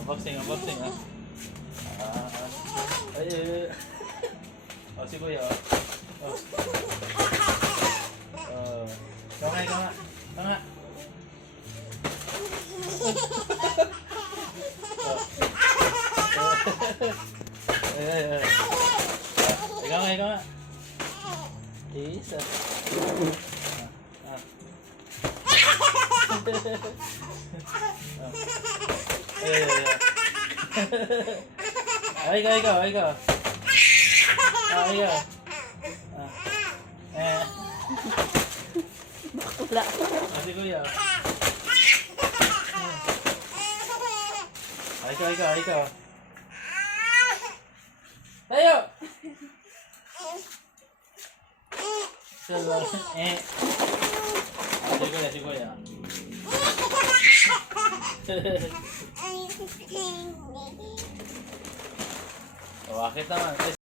Unboxing, unboxing, ah. Ay, ay, ay. Oh, si Kuya, oh. Oh. Oh. Ikaw nga. Ikaw nga. Oh. Ay, ay, ay. Ikaw nga. Isa. Ay, ikaw. Ikaw. Bakla. Si Kuya. Ay, ikaw. Tayo! Si Kuya. Oh, bakit naman?